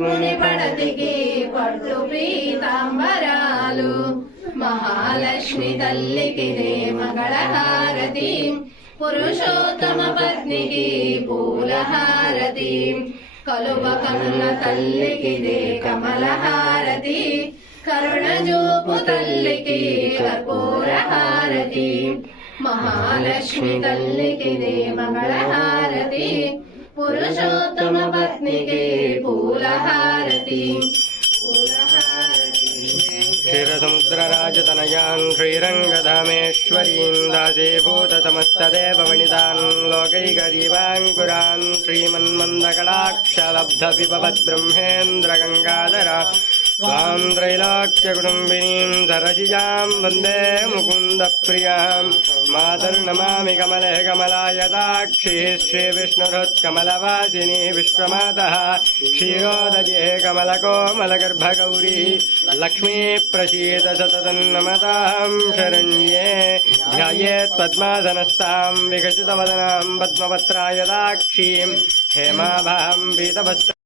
ముని పడతికి పట్టు పీతాంబరాలు మహాలక్ష్మి తల్లికి మంగళహారతి పురుషోత్తమ పత్నికి పూలహారతి కలువ కనుల తల్లికి కమలహారతి కరుణజూపు తల్లికి కర్పూరహారతి మహాలక్ష్మి తల్లికి మంగళహారతి పురుషోత్తమ పత్నికి పూలహారతి क्षीरसमुद्रराजतनयान् श्रीरङ्गधामेश्वरीन् दासीभूततमस्तदेव वनितान् लोकैकदीपाङ्कुरान् श्रीमन्मन्दकटाक्षलब्धविभवद्ब्रह्मेन्द्रगङ्गाधरा स्वां त्रैलोक्यकुटुम्बिनीं सरसिजां वन्दे मुकुन्दप्रियां मातर्नमामि कमले कमलायताक्षी श्रीविष्णुरुत्कमलवासिनी विश्वमातः क्षीरोदये कमलकोमलगर्भगौरी लक्ष्मीप्रसीद सततन्नमतां शरण्ये ध्यायेत् पद्मासनस्तां विकसितवदनां पद्मपत्रायताक्षीं हेमाभां पीतवस्त्र